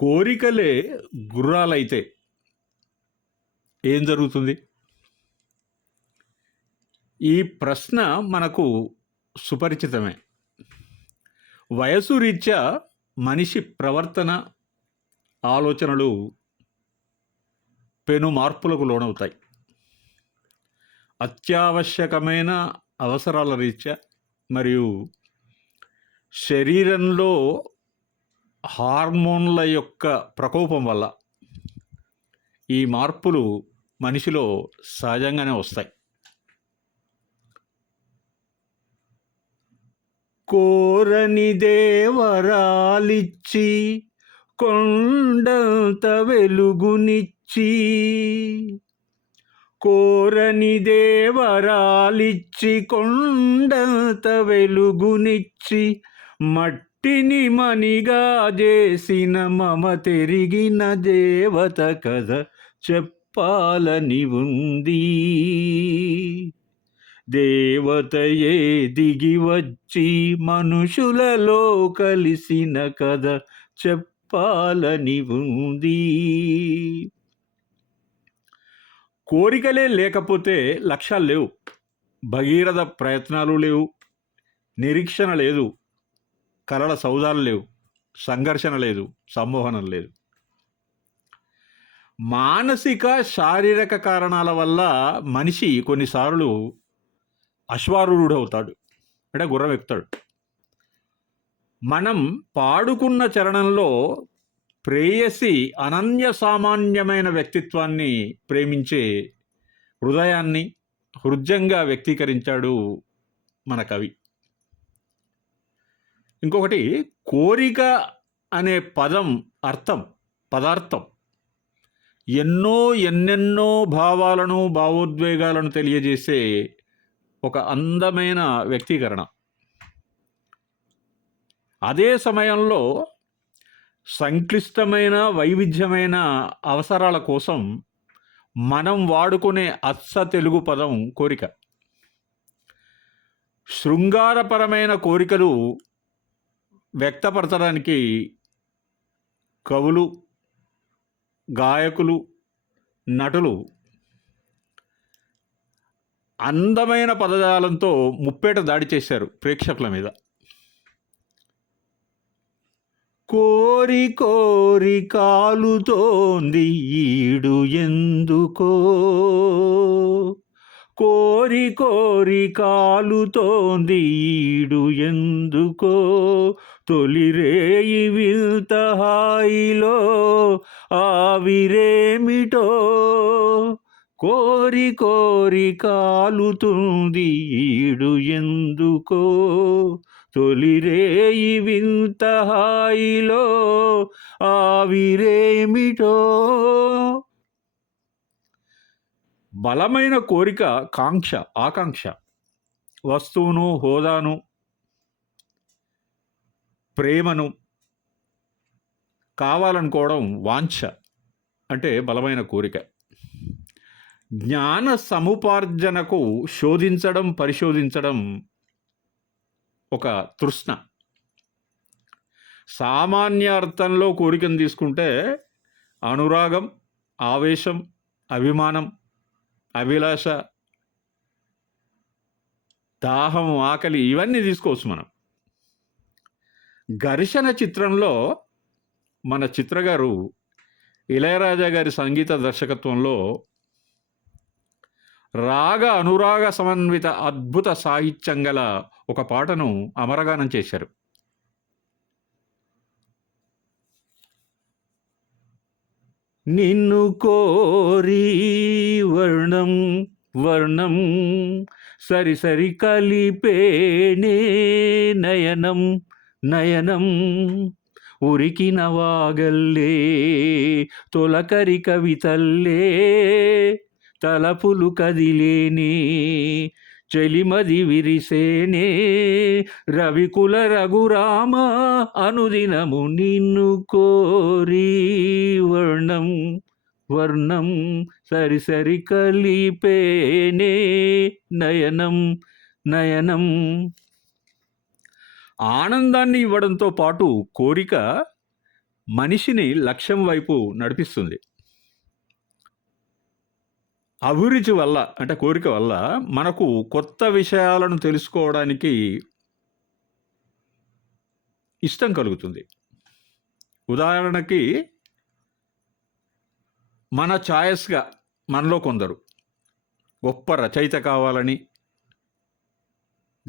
కోరికలే గుర్రాలైతే ఏం జరుగుతుంది? ఈ ప్రశ్న మనకు సుపరిచితమే. వయసు రీత్యా మనిషి ప్రవర్తన ఆలోచనలు పెను మార్పులకు లోనవుతాయి. అత్యావశ్యకమైన అవసరాల రీత్యా మరియు శరీరంలో హార్మోన్ల యొక్క ప్రకోపం వల్ల ఈ మార్పులు మనిషిలో సహజంగానే వస్తాయి. కోరని దేవరాలిచ్చి కొండంత వెలుగునిచ్చి కోరని దేవరాలిచ్చి కొండంత వెలుగునిచ్చి మట్టిని మణిగా చేసిన మమ తెరిగిన దేవత కథ చెప్పాలని ఉంది. దేవతయే దిగి వచ్చి మనుషులలో కలిసిన కథ చెప్పాలని ఉంది. కోరికలే లేకపోతే లక్ష్యాలు లేవు. భగీరథ ప్రయత్నాలు లేవు. నిరీక్షణ లేదు. కలల సౌదాలు లేవు. సంఘర్షణ లేదు. సంమోహనం లేదు. మానసిక శారీరక కారణాల వల్ల మనిషి కొన్నిసార్లు అశ్వారూఢుడు అవుతాడు అంటే గుర్రవెక్తాడు మనం పాడుకున్న చరణంలో ప్రేయసి అనన్య సామాన్యమైన వ్యక్తిత్వాన్ని ప్రేమించే హృదయాన్ని హృద్యంగా వ్యక్తీకరించాడు మన కవి. ఇంకొకటి కోరిక అనే పదం అర్థం పదార్థం. ఎన్నో ఎన్నెన్నో భావాలను భావోద్వేగాలను తెలియజేసే ఒక అందమైన వ్యక్తీకరణ. అదే సమయంలో సంక్లిష్టమైన వైవిధ్యమైన అవసరాల కోసం మనం వాడుకునే అచ్చ తెలుగు పదం కోరిక. శృంగారపరమైన కోరికలు వ్యక్తపరచడానికి కవులు గాయకులు నటులు అందమైన పదజాలంతో ముప్పేట దాడి చేశారు ప్రేక్షకుల మీద. కోరి కోరి కాలుతోంది ఈడు ఎందుకో? కోరి కోరి కాలుతోంది ఈడు ఎందుకో? తొలిరేయి వింత హాయిలో ఆవిరేమిటో? కోరి కోరి కాలుతుంది ఈడు ఎందుకో? తొలిరేయి వింత హాయిలో ఆవిరేమిటో? బలమైన కోరిక కాంక్ష ఆకాంక్ష. వస్తువును హోదాను ప్రేమను కావాలనుకోవడం వాంఛ అంటే బలమైన కోరిక. జ్ఞాన సముపార్జనకు శోధించడం పరిశోధించడం ఒక తృష్ణ. సామాన్య అర్థంలో కోరికను తీసుకుంటే అనురాగం ఆవేశం అభిమానం అభిలాష దాహం ఆకలి ఇవన్నీ తీసుకోవచ్చు మనం. ఘర్షణ చిత్రంలో మన చిత్రగారు ఇళయరాజా గారి సంగీత దర్శకత్వంలో రాగ అనురాగ సమన్విత అద్భుత సాహిత్యం గల ఒక పాటను అమరగానం చేశారు. నిన్ను కోరి వర్ణం వర్ణం సరి సరి కలిపేనే నయనం నయనం. ఉరికిన వాగల్లే తొలకరి కవితల్లే తలపులు కదిలేనే చెలిమది విరిసేనే రవికుల రఘురామ అనుదినము నిన్ను కోరి వర్ణం వర్ణం సరిసరి కలిపేనే నయనం నయనం. ఆనందాన్ని ఇవ్వడంతో పాటు కోరిక మనిషిని లక్ష్యం వైపు నడిపిస్తుంది. అభిరుచి వల్ల అంటే కోరిక వల్ల మనకు కొత్త విషయాలను తెలుసుకోవడానికి ఇష్టం కలుగుతుంది. ఉదాహరణకి మన ఛాయస్గా మనలో కొందరు గొప్ప రచయిత కావాలని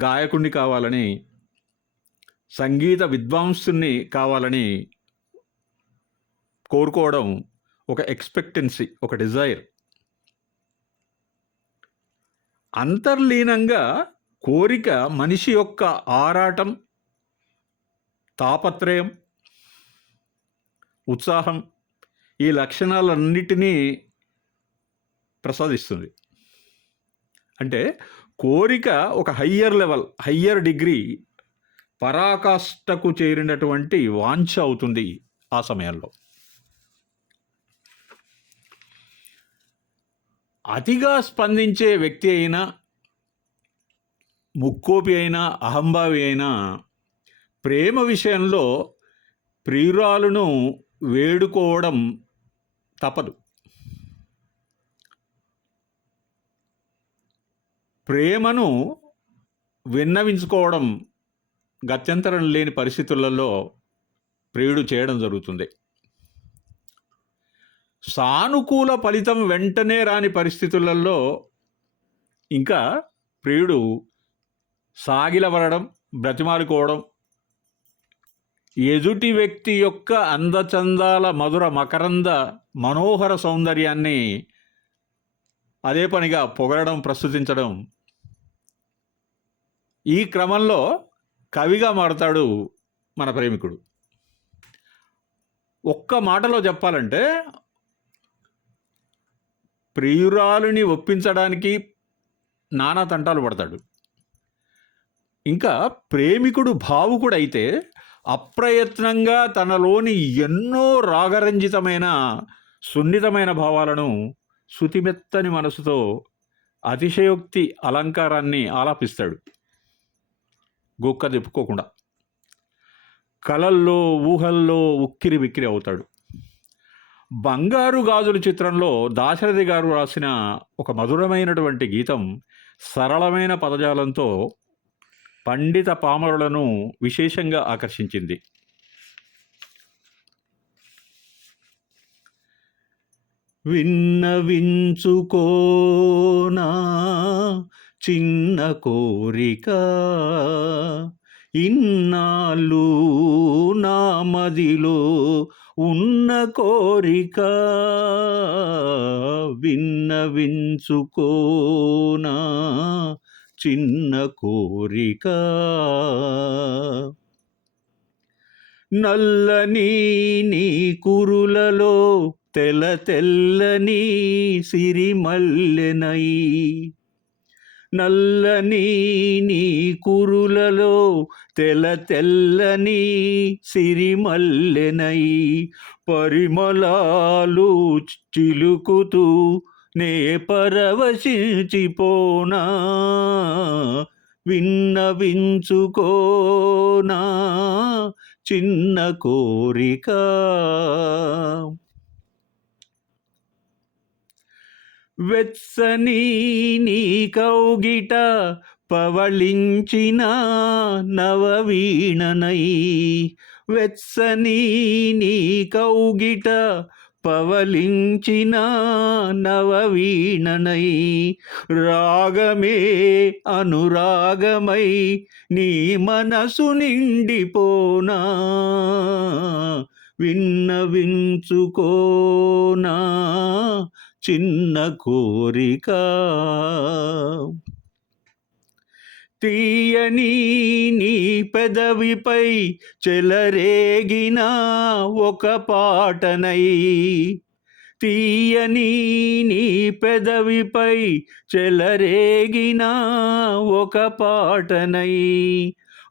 గాయకుడిని కావాలని సంగీత విద్వాంసుని కావాలని కోరుకోవడం ఒక ఎక్స్పెక్టెన్సీ ఒక డిజైర్. అంతర్లీనంగా కోరిక మనిషి యొక్క ఆరాటం తాపత్రయం ఉత్సాహం ఈ లక్షణాలన్నిటినీ ప్రసాదిస్తుంది. అంటే కోరిక ఒక హయ్యర్ లెవెల్ హయ్యర్ డిగ్రీ పరాకాష్ఠకు చేరినటువంటి వాంఛ అవుతుంది ఆ సమయంలో అతిగా స్పందించే వ్యక్తి అయినా ముక్కోపి అయినా అహంభావి అయినా ప్రేమ విషయంలో ప్రియురాలను వేడుకోవడం తప్పదు. ప్రేమను విన్నవించుకోవడం గత్యంతరం లేని పరిస్థితులలో ప్రియుడు చేయడం జరుగుతుంది. సానుకూల ఫలితం వెంటనే రాని పరిస్థితులలో ఇంకా ప్రియుడు సాగిలబడడం బ్రతిమాలుకోవడం ఎదుటి వ్యక్తి యొక్క అందచందాల మధుర మకరంద మనోహర సౌందర్యాన్ని అదే పనిగా పొగడడం ప్రస్తుతించడం. ఈ క్రమంలో కవిగా మారతాడు మన ప్రేమికుడు. ఒక్క మాటలో చెప్పాలంటే ప్రియురాలుని ఒప్పించడానికి నానా తంటాలు పడతాడు. ఇంకా ప్రేమికుడు భావుకుడైతే అప్రయత్నంగా తనలోని ఎన్నో రాగరంజితమైన సున్నితమైన భావాలను శుతిమెత్తని మనసుతో అతిశయోక్తి అలంకారాన్ని ఆలాపిస్తాడు. గొక్క తిప్పుకోకుండా. కలల్లో ఊహల్లో ఉక్కిరి బిక్కిరి అవుతాడు. బంగారు గాజుల చిత్రంలో దాశరథి గారు రాసిన ఒక మధురమైనటువంటి గీతం సరళమైన పదజాలంతో పండిత పామరులను విశేషంగా ఆకర్షించింది. విన్నవించుకోనా చిన్న కోరిక ఇన్నాళ్ళు నా మదిలో ఉన్న కోరిక విన్నవించుకోనా? చిన్న కోరిక. నల్లని నీ కురులలో తెల తెల్లని సిరిమల్లెనై నల్లని నీ కురులలో తెల తెల్లని సిరిమల్లెనై పరిమళాలు చిలుకుతూ నే పరవశించిపోనా? విన్నవించుకోనా చిన్న కోరిక వెత్సని నీ కౌగిట పవళించిన నవవీణనై. వెత్సని నీ కౌగిట పవలించిన నవవీణనై. రాగమే అనురాగమై నీ మనసు నిండిపోనా. విన్నవించుకోనా. చిన్న కోరిక. తీయని నీ పెదవిపై చెలరేగిన ఒక పాటనై. తీయని నీ పెదవిపై చెలరేగిన ఒక పాటనై.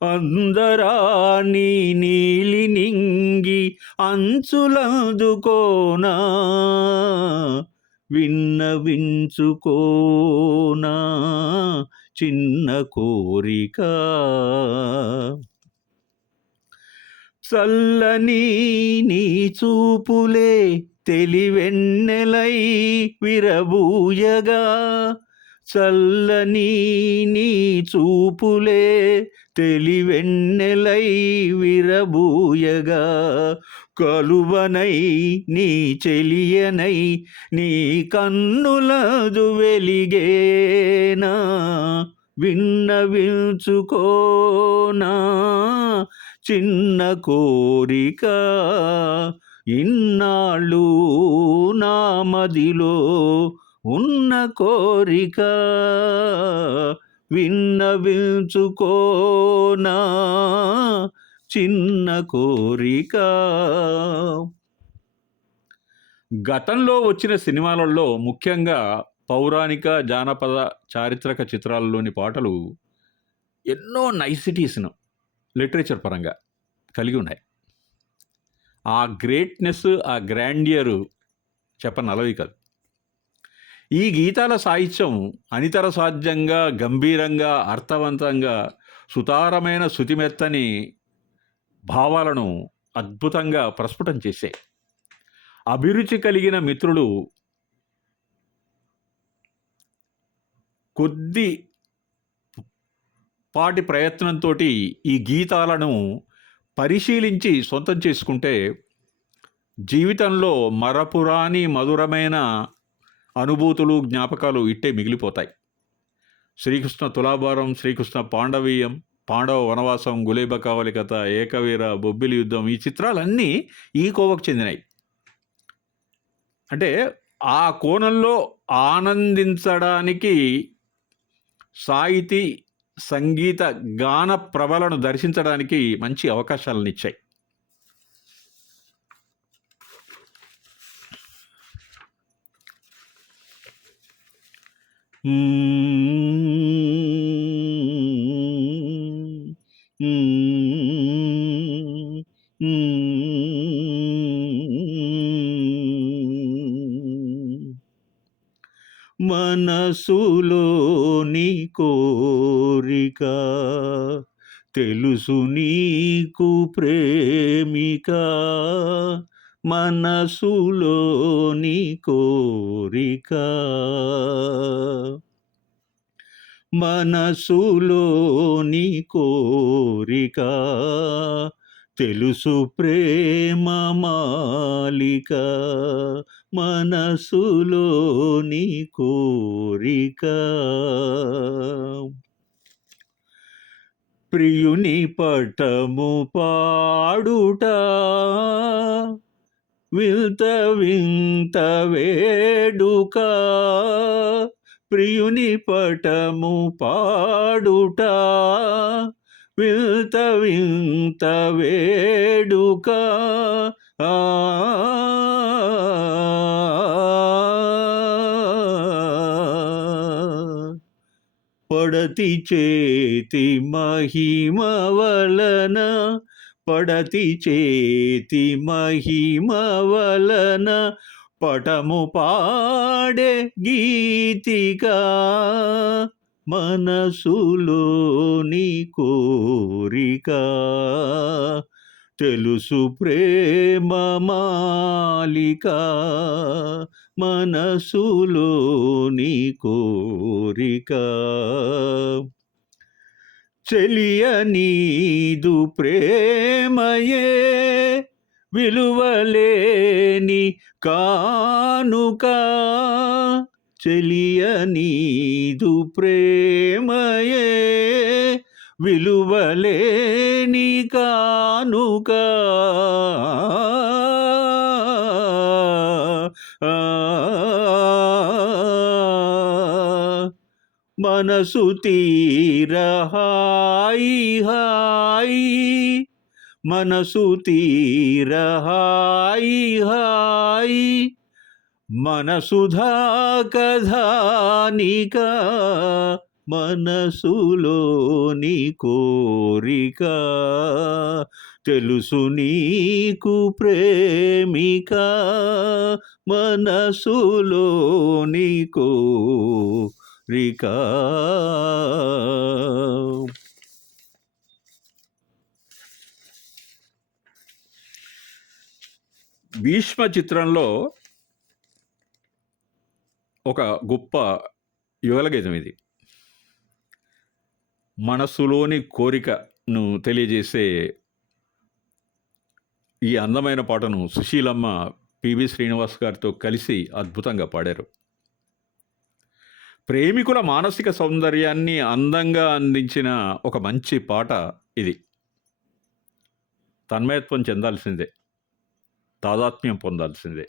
అందరాని నీలి నింగి అంచులందుకోనా. విన్నవించుకోనా చిన్న కోరిక. చల్లని నీ చూపులే తెలివెన్నెలై విరబూయగా. చల్లని నీ చూపులే తెలివెన్నెలై విరబూయగా. కలువనై నీ చెలియనై నీ కన్నులదు వెలిగేనా? విన్నవించుకోనా చిన్న కోరిక ఇన్నాళ్ళు నా మదిలో ఉన్న కోరిక విన్నవించుకోనా చిన్న కోరిక. గతంలో వచ్చిన సినిమాలలో ముఖ్యంగా పౌరాణిక జానపద చారిత్రక చిత్రాలలోని పాటలు ఎన్నో నైసిటీస్ను లిటరేచర్ పరంగా కలిగి ఉన్నాయి. ఆ గ్రేట్నెస్ ఆ గ్రాండియరు చెప్పనలవి కాదు. ఈ గీతాల సాహిత్యం అనితర సాధ్యంగా గంభీరంగా అర్థవంతంగా సుతారమైన శృతిమెత్తని భావాలను అద్భుతంగా ప్రస్ఫుటం చేసే. అభిరుచి కలిగిన మిత్రులు కొద్ది పాటి ప్రయత్నంతో ఈ గీతాలను పరిశీలించి సొంతం చేసుకుంటే జీవితంలో మరపురాని మధురమైన అనుభూతులు జ్ఞాపకాలు ఇట్టే మిగిలిపోతాయి. శ్రీకృష్ణ తులాభారం శ్రీకృష్ణ పాండవీయం పాండవ వనవాసం గులేబ కావలి కథ ఏకవీర బొబ్బిలి యుద్ధం ఈ చిత్రాలన్నీ ఈ కోవకు చెందినాయి. అంటే ఆ కోణంలో ఆనందించడానికి సాహితీ సంగీత గాన ప్రభలను దర్శించడానికి మంచి అవకాశాలను ఇచ్చాయి మనసులోని కోరిక తెలుసు నీకు ప్రేమిక. మనసులోని కోరిక మనసులోని కోరిక తెలుసు ప్రేమ మాలిక మనసులోని కోరిక. ప్రియుని పటము పాడుట వింత వింత వేడుక. ప్రియుని పటము పాడుట వింత వింత వేడుక. పడతి చేతి మహిమ వలన పడతి చేతి మహిమ వలన పటము పాడే గీతిగా మనసులోని కోరిక. తెలుసు ప్రేమ మాలిక. మనసులోని కోరిక. చెలియ నీదు ప్రేమయే విలువలేని కానుక. చెలియ నీదు ప్రేమయే విలువలేని కానుక. మనసు తీర హాయి హాయి మనసు తీర హాయి హాయి. మనసుధా కథానిక మనసులోని కోరిక. తెలుసు నీకు ప్రేమిక మనసులోని కోరిక భీష్మ చిత్రంలో ఒక గొప్ప యుగలగీతం ఇది. మనస్సులోని కోరికను తెలియజేసే ఈ అందమైన పాటను సుశీలమ్మ పివి శ్రీనివాస్ గారితో కలిసి అద్భుతంగా పాడారు. ప్రేమికుల మానసిక సౌందర్యాన్ని అందంగా అందించిన ఒక మంచి పాట ఇది. తన్మయత్వం చెందాల్సిందే తాదాత్మ్యం పొందాల్సిందే.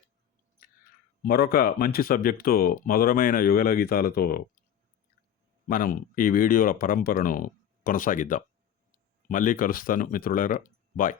మరొక మంచి సబ్జెక్టుతో మధురమైన యుగల గీతాలతో మనం ఈ వీడియోల పరంపరను కొనసాగిద్దాం. మళ్ళీ కలుస్తాను మిత్రులారా. బాయ్.